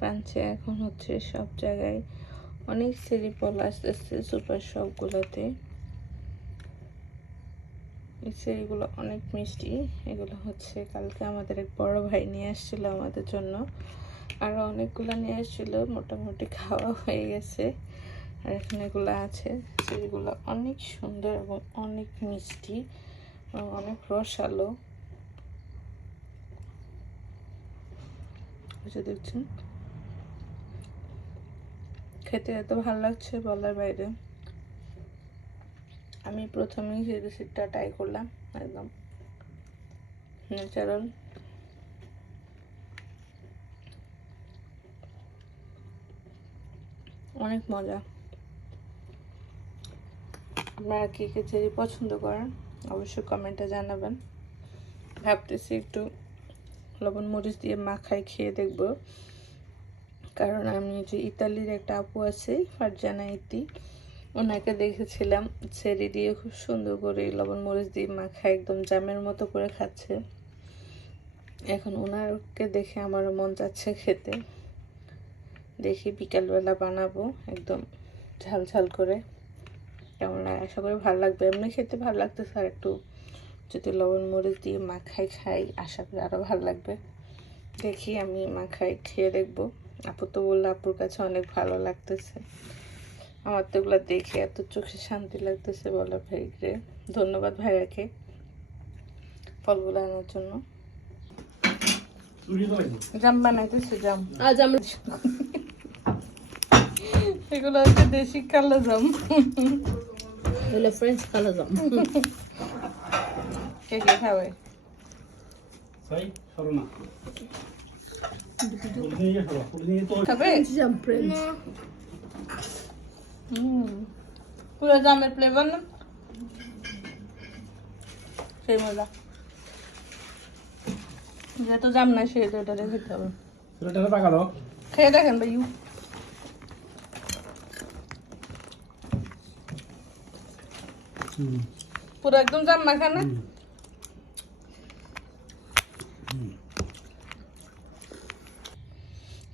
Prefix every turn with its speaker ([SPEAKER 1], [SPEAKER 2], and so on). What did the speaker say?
[SPEAKER 1] ফ্রান্সে এখন হচ্ছে সব জায়গায় অনেক সেরিপল আসতেছে সুপার শপগুলোতে। এই সেরিগুলো অনেক মিষ্টি। এগুলো হচ্ছে কালকে আমাদের এক বড় ভাই নিয়ে আসছিল আমাদের জন্য। আরও অনেকগুলো নিয়ে আসছিল, মোটামুটি খাওয়া হয়ে গেছে। আর এখানে এগুলো আছে। সেগুলো অনেক সুন্দর এবং অনেক মিষ্টি এবং অনেক রসালো। দেখছেন? খেতে এত ভালো লাগছে বলার বাইরে। আমি প্রথমেই সেই রেসিপিটা ট্রাই করলাম, একদম ন্যাচারাল অনেক মজা। আপনারা কে কে চেরি পছন্দ করেন, অবশ্যই কমেন্টে জানাবেন। ভাবতেছি একটু লবণ মরিচ দিয়ে মাখাই খেয়ে দেখব। কারণ আমি যে ইতালির একটা আপু আছে, ফারজানা ইতি, ওনাকে দেখেছিলাম, চেরি দিয়ে খুব সুন্দর করে লবণ মরিচ দিয়ে মাখা, একদম জামের মতো করে খাচ্ছে। এখন ওনারকে দেখে আমারও মন যাচ্ছে খেতে। দেখি বিকালবেলা বানাবো, একদম ঝাল ঝাল করে। কেমন লাগে? আশা করি ভালো লাগবে। এমনি খেতে ভালো লাগতেছে, আর একটু যদি লবণ মরিচ দিয়ে মাখাই খাই, আশা করি আরও ভালো লাগবে। দেখি আমি মাখাই, খেয়ে দেখব। আপু তো বলল আপুর কাছে অনেক ভালো লাগতেছে। আমার তো এগুলো দেখে এত চোখে শান্তি লাগতেছে বলো ভাইকে ধন্যবাদ ভাইয়াকে ফলগুলো আনার জন্য। জাম বানাইতেছে জাম।
[SPEAKER 2] আজ আমরা
[SPEAKER 1] এগুলো হচ্ছে দেশি কালো জাম।
[SPEAKER 2] হলো ফ্রেঞ্চ কালো জাম।
[SPEAKER 1] কে কে খাবে?
[SPEAKER 3] সাই
[SPEAKER 1] পুরো জামের ফ্লেভার না সেই মজা। যেহেতু জাম না সেহেতু এটা রেখে দিতে হবে। খেয়ে দেখেন ভাইউ পুরো একদম জাম মাখা না